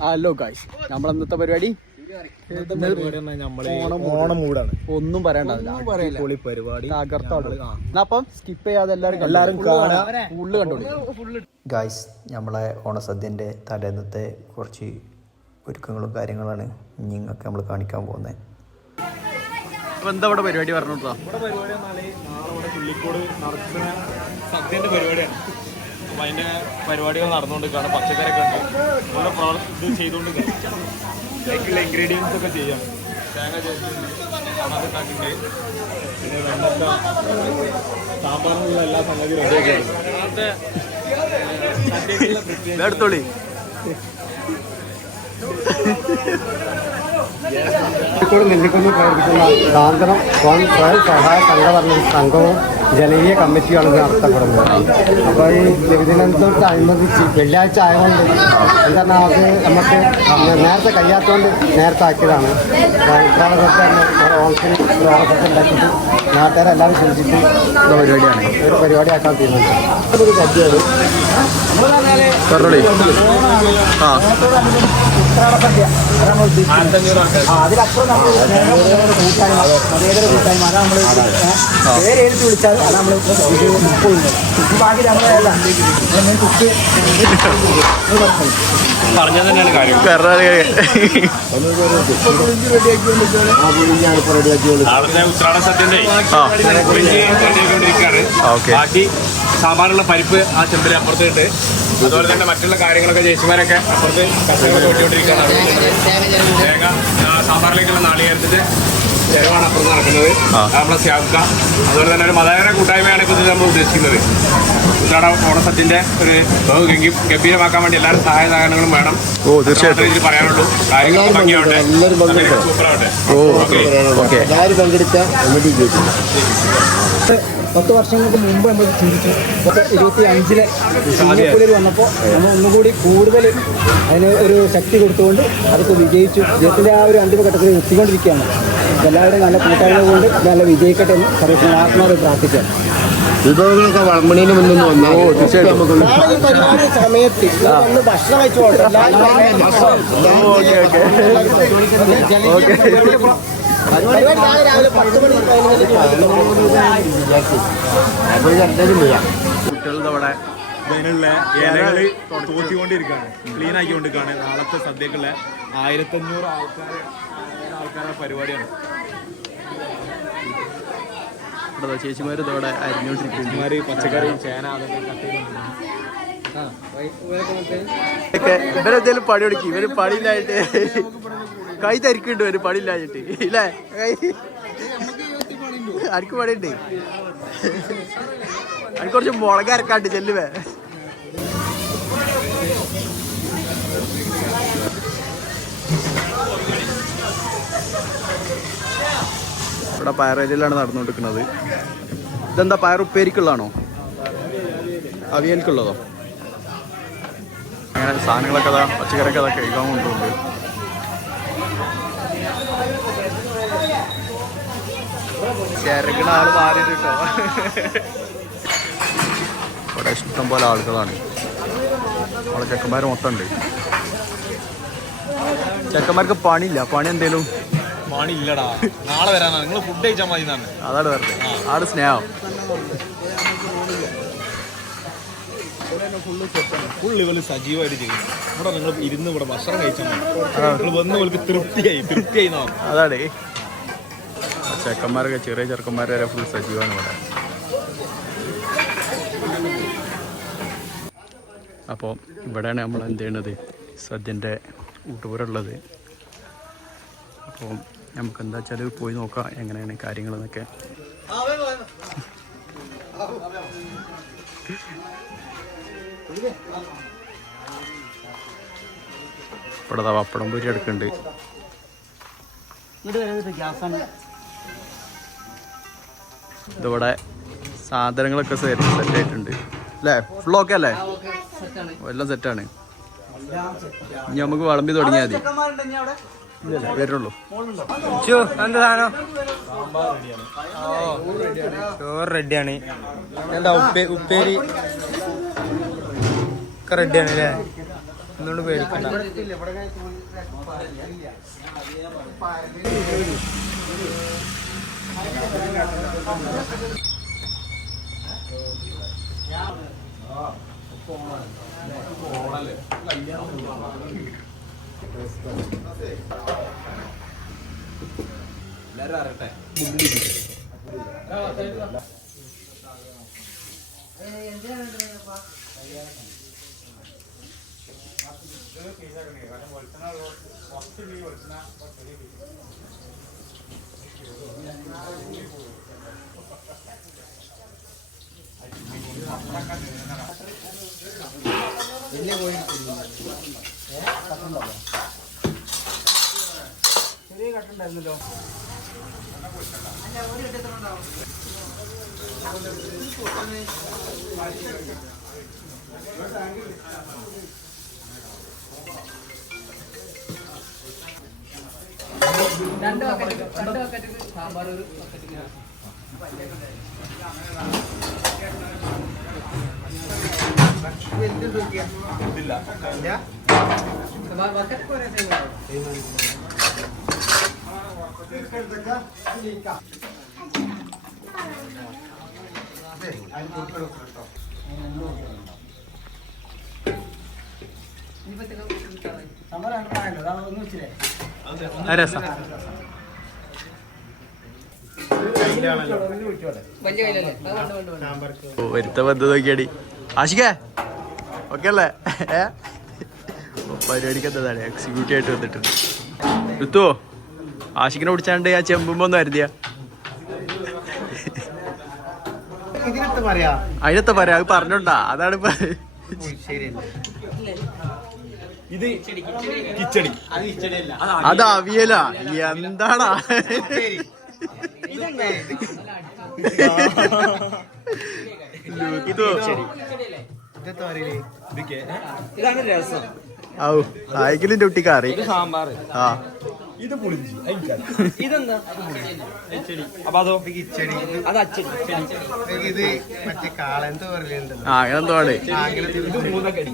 Hello guys, നമ്മളന്നത്തെ പരിപാടി ഓണം മൂടാണ്. ഒന്നും പറയാണ്ടാവില്ല, പരിപാടി അപ്പം സ്കിപ്പ് ചെയ്യാതെ എല്ലാവരും ഫുള്ള് കണ്ടോളി. ഗായ്സ്, നമ്മളെ ഓണസദ്യൻ്റെ തലേന്നത്തെ കുറച്ച് ഒരുക്കങ്ങളും കാര്യങ്ങളാണ് നിങ്ങൾക്ക് നമ്മൾ കാണിക്കാൻ പോകുന്നത്. അപ്പോൾ എന്താ ഇവിടെ പരിപാടി പറഞ്ഞോട്ടാ? ഇവിടെ പരിപാടി നാളെ ഇവിടെ ചുള്ളിക്കോട് നടക്കുന്ന സദ്യൻ്റെ പരിപാടിയാണ്. അപ്പോൾ അതിൻ്റെ പരിപാടികൾ നടന്നുകൊണ്ടിരിക്കുകയാണ്. പച്ചക്കറിയൊക്കെ ഉണ്ട്, ഓരോ ഇത് ചെയ്തുകൊണ്ടിരിക്കുകയാണ്. അതിലേക്കുള്ള ഇൻഗ്രീഡിയൻസ് ഒക്കെ ചെയ്യാം. തേങ്ങ ചേർത്തിട്ടുണ്ട്, അതൊക്കെ ഉണ്ടാക്കിയിട്ട് പിന്നെ വെണ്ടക്ക, സാമ്പാറിനുള്ള എല്ലാ സംഗതിയും റെഡിയാക്കിയാണ്. അങ്ങനത്തെ സദ്യക്കുള്ള പ്രത്യേകത എടുത്തോളി. നെല്ലിക്കുന്ന് പ്രവർത്തിക്കുന്ന സാന്ത്വനം സ്വയം സഹായ സംഘപരണ സംഘവും ജനകീയ കമ്മിറ്റിയാണ് ഇത് നടത്തപ്പെടുന്നത്. അപ്പോൾ ഈ ഇതിനനുസരിച്ച് വെള്ളിയാഴ്ച ആയതുകൊണ്ട് എന്താണ് അത് നമുക്ക് നേരത്തെ കഴിയാത്തതുകൊണ്ട് നേരത്തെ ആക്കിയതാണ്. ഇപ്രാവശ്യത്തെ തന്നെ ഓണത്തിന് ഓണസദ്യ ഉണ്ടാക്കിയിട്ട് നാട്ടുകാരെല്ലാവരും ക്ഷണിച്ചിട്ട് പരിപാടിയാണ്, ഒരു പരിപാടിയാക്കാൻ തീരുമാനിച്ചത്. ഒരു സദ്യയാണ് അതിലപ്പുറം നമ്മൾ കൂട്ടായ്മ, മതേതര കൂട്ടായ്മ, അതാണ് നമ്മൾ പേരെടുത്ത് വിളിച്ചാൽ അത് നമ്മൾ ബാക്കി നമ്മളല്ല കുക്ക് പറഞ്ഞത് തന്നെയാണ് കാര്യം. നാളത്തെ ഉത്രാട സദ്യന്റെ റെഡിയാക്കിക്കൊണ്ടിരിക്കുകയാണ്. ബാക്കി സാമ്പാറുള്ള പരിപ്പ് ആ ചെമ്പിൽ അപ്പുറത്തുണ്ട്. അതുപോലെ തന്നെ മറ്റുള്ള കാര്യങ്ങളൊക്കെ ചേച്ചിമാരൊക്കെ അപ്പുറത്ത് കച്ചവടം ഓട്ടിക്കൊണ്ടിരിക്കുകയാണ്. തേങ്ങ സാമ്പാറിലേക്കുള്ള നാളികേരത്തിന്റെ ചെലവാണ് അപ്പുറത്ത് നടക്കുന്നത്. നമ്മളെ സ്യാക്ക അതുപോലെ തന്നെ ഒരു മതേതര കൂട്ടായ്മയാണ് ഇപ്പോൾ നമ്മൾ ഉദ്ദേശിക്കുന്നത്. ഉത്രാട ഓണസദ്യന്റെ ഒരു ഗംഭീരമാക്കാൻ വേണ്ടി എല്ലാവരും സഹായ സഹകരണങ്ങളും വേണം. തീർച്ചയായിട്ടും ഇതിൽ പറയാനുള്ളൂ. കാര്യങ്ങൾ ഭംഗിയാവട്ടെ, സൂപ്പറാവട്ടെ. എല്ലാവരും പങ്കെടുത്ത 10 വർഷങ്ങൾക്ക് മുമ്പ് നമ്മൾ ചിന്തിച്ചു. 25-ലെ സിംഗപ്പൂരിൽ വന്നപ്പോൾ നമ്മൾ ഒന്നുകൂടി കൂടുതൽ അതിന് ഒരു ശക്തി കൊടുത്തുകൊണ്ട് അതൊക്കെ വിജയിച്ചു. വിജയത്തിൻ്റെ ആ ഒരു അന്തിമ ഘട്ടത്തിൽ എത്തിക്കൊണ്ടിരിക്കുകയാണ്. എല്ലാവരുടെയും നല്ല കൂട്ടായ്മ കൊണ്ട് നല്ല വിജയിക്കട്ടെ എന്ന് സർവീസ് ആത്മാവ് പ്രാർത്ഥിക്കുകയാണ്. വിഭവങ്ങളൊക്കെ വളമണിന് മുന്നിൽ വന്നു. പരിപാടി സമയത്ത് ഒന്ന് ഭക്ഷണം വെച്ചു രാവിലെ 10 മണി കുട്ടികളുടെ അവിടെ അതിനുള്ള ഇലകൾ തോറ്റിക്കൊണ്ടിരിക്കുകയാണ്, ക്ലീൻ ആക്കിക്കൊണ്ടിരിക്കുകയാണ്. നാളത്തെ സദ്യക്കുള്ള 1500 ആൾക്കാരുടെ പരിപാടിയാണ്. ഇവിടെ ചേച്ചിമാർ ഇതോടെ അരിഞ്ഞോണ്ടിരിക്കുന്നു. പച്ചക്കറി, ചേന അതൊക്കെ കട്ട് ഇവരെന്തേലും പണി കൊടുക്കും. ഇവര് പണിയില്ലായിട്ട് കൈ തരിക്കുന്നുണ്ട്, ഇവര് പണിയില്ലായിട്ട് ഇല്ലേ? അനക്ക് പണിയുണ്ട്, അനക്ക് കുറച്ച് മുളക് അരക്കാണ്ട് ചെല്ലുവേ. ഇവിടെ പയറേലിലാണ് നടന്നുകൊണ്ടിരിക്കുന്നത്. ഇതെന്താ, പയർ ഉപ്പേരിക്കുള്ളതാണോ അവിയൽക്കുള്ളതോ? അങ്ങനെ സാധനങ്ങളൊക്കെ അതാ, പച്ചക്കറിയൊക്കെ അതാ കഴിക്കാൻ കൊണ്ടുണ്ട്. ചിരകണ ആള് മാറിയിട്ട് കേട്ടോ. ഇവിടെ ഇഷ്ടം പോലെ ആളുകളാണ്. അവിടെ ചെക്കന്മാർ മൊത്തം ഉണ്ട്. ചെക്കന്മാർക്ക് പണിയില്ല, പണി എന്തേലും പണിയില്ലടാ, നാളെ വരാനാണ്. നിങ്ങൾ ഫുഡ് കഴിച്ചാൽ മതി എന്നാണ്. അതാണ് പറഞ്ഞത്, ആട് സ്നേഹം. ഫുൾ ലെവൽ സജീവമായിട്ട് ചെയ്യും. ഇവിടെ നിങ്ങൾ ഇരുന്ന് ഇവിടെ ഭക്ഷണം കഴിച്ചാൽ നിങ്ങൾ വന്ന് നിങ്ങൾക്ക് തൃപ്തിയായി അതാണ്. ചെക്കന്മാരൊക്കെ, ചെറിയ ചെറുക്കന്മാർ വരെ ഫുൾ സജീവമാണ് ഇവിടെ. അപ്പോൾ ഇവിടെയാണ് നമ്മൾ എന്ത് ചെയ്യണത്, സദ്യൻ്റെ ഊട്ടുപുരമുള്ളത്. അപ്പോൾ നമുക്ക് എന്താ വെച്ചാൽ പോയി നോക്കാം എങ്ങനെയാണ് കാര്യങ്ങളെന്നൊക്കെ. ഇവിടെ പപ്പടം പൊരി എടുക്കുന്നുണ്ട്. ഇതിവിടെ സാധനങ്ങളൊക്കെ സെറ്റായിട്ടുണ്ട് അല്ലേ? ഫുൾ ഓക്കെ അല്ലേ? എല്ലാം സെറ്റാണ്. ഇനി നമുക്ക് വിളമ്പി തുടങ്ങിയാൽ മതി, വരുള്ളൂ. എന്താ സാധനം? ചോറ് റെഡിയാണ്. എന്താ ഉപ്പേരി ഒക്കെ റെഡിയാണ് അല്ലേ? ഒന്നുകൊണ്ട് പേടിക്കണ്ട. എല്ലാരും അറിയട്ടെ. ചെറിയ കട്ടുണ്ടായിരുന്നല്ലോ. രണ്ട് ബക്കറ്റ് സാമ്പാർ ഒരു ബക്കറ്റ്. ബക്കറ്റ് പോരെ രസം വരുത്ത പദ്ധതി നോക്കിയാടി ആഷിക്കേ ഓക്കെ അല്ലേ? പരിപാടിക്ക് എന്താണ് എക്സിക്യൂട്ടീവ് ആയിട്ട് വന്നിട്ടുണ്ട്. ഋത്തുവോ ആഷിക്കിനെ പിടിച്ചാണ്ട് ആ ചെമ്പുമ്പോ ഒന്ന് വരുതിയാ അതിനത്തെ പറയാ അത് പറഞ്ഞോണ്ടാ. അതാണ് ഇപ്പൊ ഇത് കിച്ചടി. അത് അവിയലാ എന്താടാ? ഇതാണ് രസം. ഔ ആയിക്കിലും കുട്ടിക്ക് അറിയ സാമ്പാർ. ആ ഇത് പുളിഞ്ചി. ഇതെന്താ? അപ്പൊ അതോ കിച്ചടി. അത് അച്ചടി. ഇത് മറ്റേ കാളെന്തോ പറയലുണ്ടല്ലോ. ആ അങ്ങനെന്തോ ആണ്. ഇത് മൂന്നക്കടി.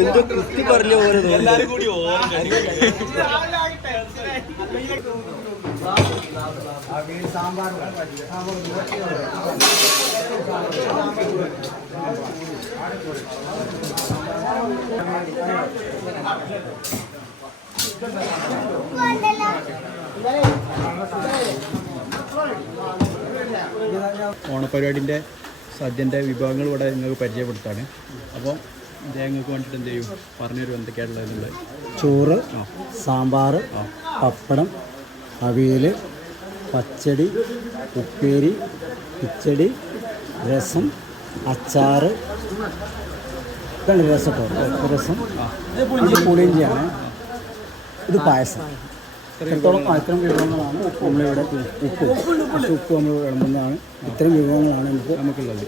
എന്തോ കൃത്യം പറഞ്ഞ പോലെ എല്ലാരും കൂടി സാമ്പാർ ഓണപ്പരിപാടിൻ്റെ സദ്യൻ്റെ വിഭവങ്ങൾ ഇവിടെ നിങ്ങൾക്ക് പരിചയപ്പെടുത്താണ്. അപ്പോൾ ഞങ്ങൾക്ക് വേണ്ടിയിട്ട് എന്ത് ചെയ്യും പറഞ്ഞൊരു എന്തൊക്കെയാണുള്ളത്? ചോറ്, സാമ്പാർ, പപ്പടം, അവിയൽ, പച്ചടി, ഉപ്പേരി, കിച്ചടി, രസം, അച്ചാർ. ഇതാണ് രസം കേട്ടോ. രസം ഇത് പുളിയിഞ്ചിയാണ്. ഇത് പായസം. ഇത്രത്തോളം ഇത്തരം വിഭവങ്ങളാണ് നമ്മളിവിടെ. ഉപ്പ് നമ്മൾ വിളമ്പുന്നതാണ്. ഇത്തരം വിഭവങ്ങളാണ് നമുക്കുള്ളത്.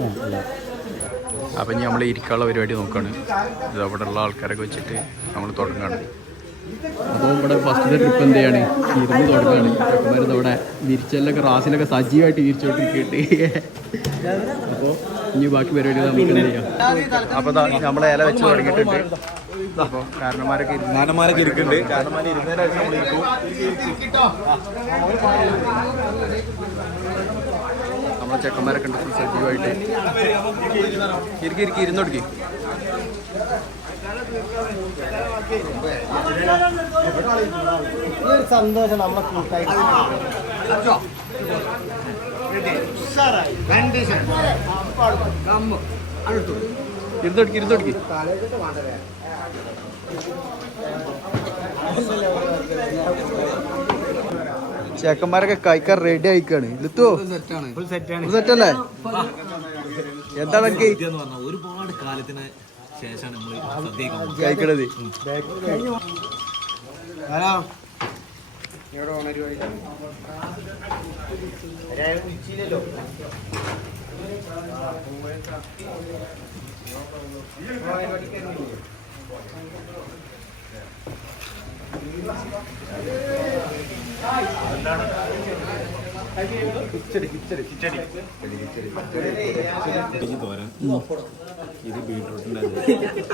അപ്പം ഇനി നമ്മൾ ഇരിക്കാനുള്ള പരിപാടി നോക്കുകയാണ്. ഇത് അവിടെ ഉള്ള ആൾക്കാരൊക്കെ വെച്ചിട്ട് നമ്മൾ തുടങ്ങുകയാണ്. അപ്പോൾ ഇവിടെ ഫസ്റ്റത്തെ ട്രിപ്പ് എന്ത് ചെയ്യാണ്? ഇരുന്ന് തുടങ്ങുകയാണ്. ചെക്കന്മാർ ഇവിടെ വിരിച്ചലൊക്കെ റാസിലൊക്കെ സജീവമായിട്ട് വിരിച്ചോണ്ടിരിക്കട്ടെ. അപ്പോൾ ഇനി ബാക്കി പരിപാടി നമുക്ക് എന്ത് ചെയ്യാം? അപ്പോൾ നമ്മളെ ഇല വെച്ച് തുടങ്ങിയിട്ടുണ്ട്. അപ്പോൾ കാരണന്മാരൊക്കെ ഇരിക്കുന്നുണ്ട്. കാരണന്മാർ ഇരുന്നതിനായിട്ട് നമ്മൾ ഇരിക്കും. നമ്മളെ ചെക്കന്മാരൊക്കെ ഉണ്ട് ഫുൾ സജീവമായിട്ട്. ഇരിക്കി ഇരുന്നോടുക്കി. സന്തോഷം നമ്മളെ കൂട്ടായി. ഇരുന്നോടുക്കി. ചേക്കന്മാരൊക്കെ കഴിക്കാൻ റെഡി ആയിക്കാണ്. ലുത്തോ സെറ്റല്ലേ? എന്താണ് എനിക്ക് ഒരുപാട് കാലത്തിന് ശേഷമാണ് നമ്മൾ കഴിക്കണത്. ഇത് ബീട്രൂട്ടിൻ്റെ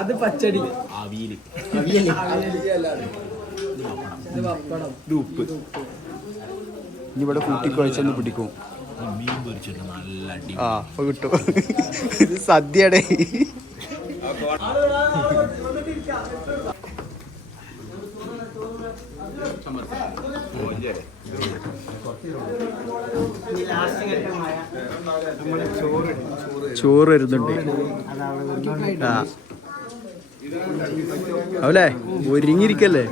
അത് പച്ചടി, അവിയൽ, ഇത് ഉപ്പ്. ഇനി ഇവിടെ കൂട്ടി കുഴച്ചൊന്ന് പിടിക്കും. മീൻ പൊരിച്ചിട്ട് നല്ല അടി. ആ അപ്പൊ കിട്ടും. ഇത് സദ്യയുടെ ചോറ് വരുന്നുണ്ട്. ആ അവലെ ഒരുങ്ങിയിരിക്കല്ലേ.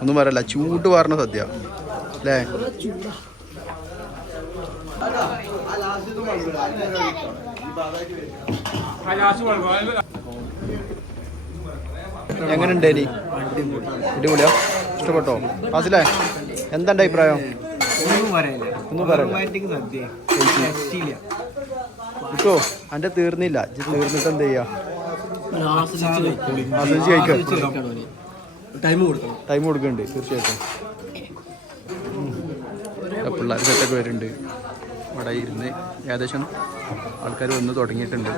ഒന്നും പറയല്ല, ചൂട് വാർന്ന സദ്യ അല്ലേ. എങ്ങനെയുണ്ട് ഇനി? അടിപൊളിയാ? ഇഷ്ടപ്പെട്ടോ? ഫാസിലേ എന്താ എൻ്റെ അഭിപ്രായം? ഒന്നും പറയല്ല കിട്ടോ. എൻ്റെ തീർന്നില്ല. ഇത് തീർന്നിട്ട് എന്ത് ചെയ്യാ? ആസ്വദിച്ച് കഴിക്കാം. ടൈം കൊടുക്കുന്നുണ്ട് തീർച്ചയായിട്ടും. പിള്ളേർ സെറ്റൊക്കെ വരുന്നുണ്ട്. ഇവിടെ ഇരുന്ന് ഏകദേശം ആൾക്കാർ വന്ന് തുടങ്ങിയിട്ടുണ്ട്.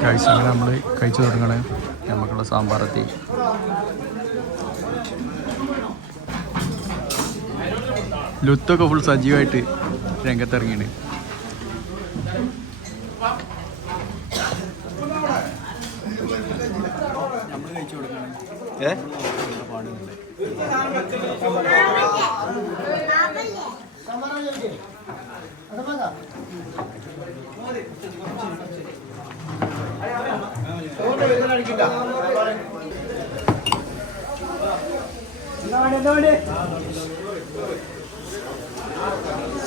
അങ്ങനെ നമ്മൾ കഴിച്ചു തുടങ്ങണേ. നമുക്കുള്ള സാമ്പാറെത്തി. ലുത്തൊക്കെ ഫുൾ സജീവമായിട്ട് രംഗത്തിറങ്ങിയാണ്. നമ്മൾ കഴിച്ചു കൊടുക്കണം.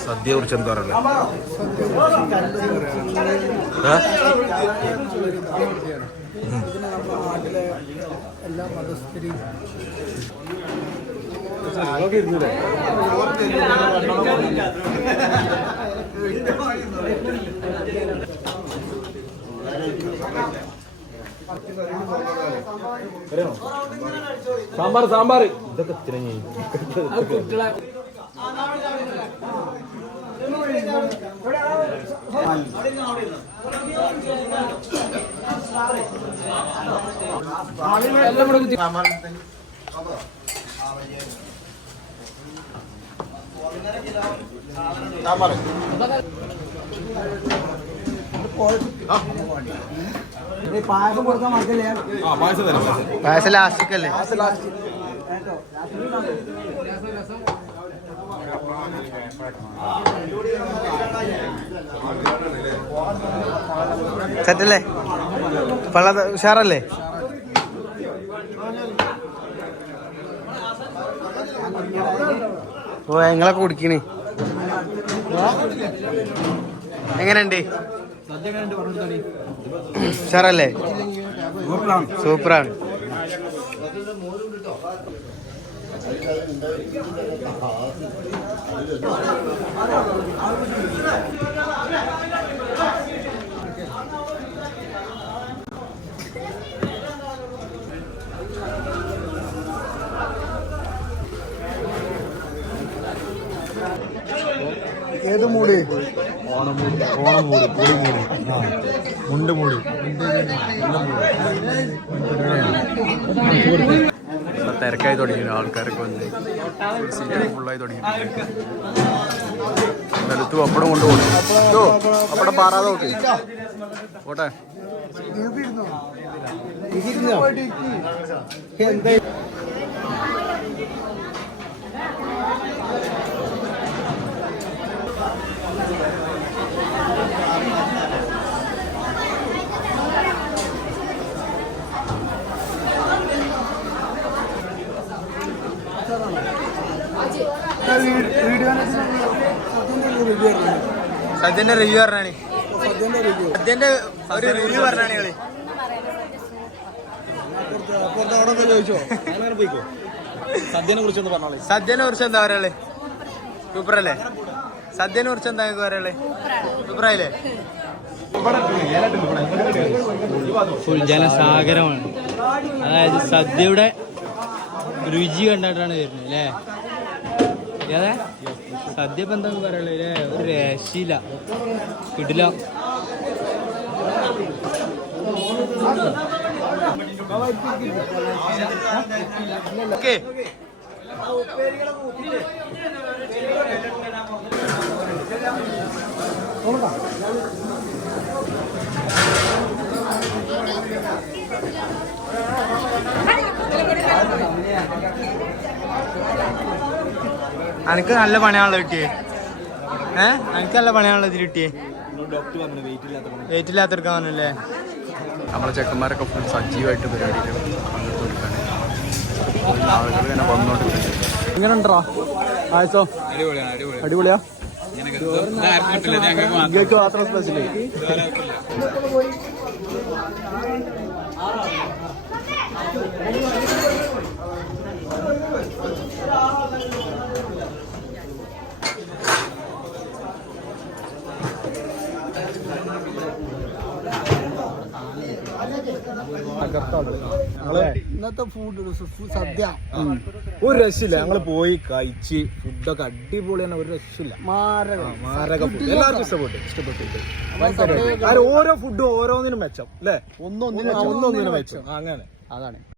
സദ്യയെ കുറിച്ച് എന്താ പറയുക? എല്ലാ മതസ്ഥരും സാമ്പാർ ഇതൊക്കെ തിരഞ്ഞു പായസം കൊടുക്കാൻ മറക്കല്ലേ? പായസം ലാസ്റ്റിക്കല്ലേ? സെറ്റല്ലേ? പള്ള ഉഷാറല്ലേ? ഓ നിങ്ങളൊക്കെ കുടിക്കണേ. എങ്ങനെയുണ്ട്? ഉഷാറല്ലേ? സൂപ്പറാണ്. ഏത് മൂടി ഓണമൂടി പൊടിമൂടി മുണ്ട് മൂടി തിരക്കായി തുടങ്ങി ആൾക്കാരൊക്കെ വന്ന് സീറ്റ് ഫുള്ളായി തുടങ്ങിയിട്ടുണ്ട്. നിലത്ത് പപ്പടം കൊണ്ടുപോകും. പപ്പടം പാറാതെ നോക്ക് പോട്ടെ. സദ്യന്റെ റിവ്യൂ പറഞ്ഞാണ്. സദ്യന്റെ ഒരു റിവ്യൂ പറഞ്ഞാണ് കളി. സദ്യനെ കുറിച്ചൊന്ന് പറഞ്ഞോളെ. സദ്യനെ കുറിച്ച് എന്താ പറയാ? സൂപ്പറല്ലേ? സദ്യനെ കുറിച്ച് എന്താ പറയാ? സൂപ്പറായില്ലേ? ഫുൾ ജനസാഗരമാണ്. അതായത് സദ്യയുടെ രുചി കണ്ടിട്ടാണ് വരുന്നത് അല്ലേ? അതെ, സദ്യ ഇപ്പം എന്താന്ന് പറയുള്ളൂ അല്ലേ? ഒരു രക്ഷയില്ല, കിട്ടില്ല. ഓക്കെ, അനക്ക് നല്ല പണിയാണല്ലോ കിട്ടിയേ. അനക്ക് നല്ല പണിയാണല്ലോ ഇതിൽ കിട്ടിയേ. വെയിറ്റ് ഇല്ലാത്തെടുക്കാൻ പറഞ്ഞല്ലേ? നമ്മളെ ചെക്കന്മാരൊക്കെ ഫുൾ സജീവമായിട്ട് പരിപാടിയിൽ പങ്കെടുത്തുകൊടുക്കാണ്. ആളുകൾ ഇങ്ങനെ വന്നോണ്ടിരിക്കുന്നത്. എങ്ങനെ ഉണ്ടോ ആഴ്ചോ? അടിപൊളിയാ. നിങ്ങൾക്ക് മാത്രം സ്പെഷ്യല്. ഇന്നത്തെ സദ്യ ഒരു രക്ഷയില്ല. ഞങ്ങള് പോയി കഴിച്ച് ഫുഡൊക്കെ അടിപൊളിയാണ്. ഒരു രക്ഷയില്ല. മാരക ഫുഡ് എല്ലാവർക്കും ഇഷ്ടപ്പെട്ടിട്ട്. ഓരോ ഫുഡും ഓരോന്നിനും മെച്ചം അല്ലേ? ഒന്നൊന്നിനും മെച്ചം. അങ്ങനെ അതാണ്.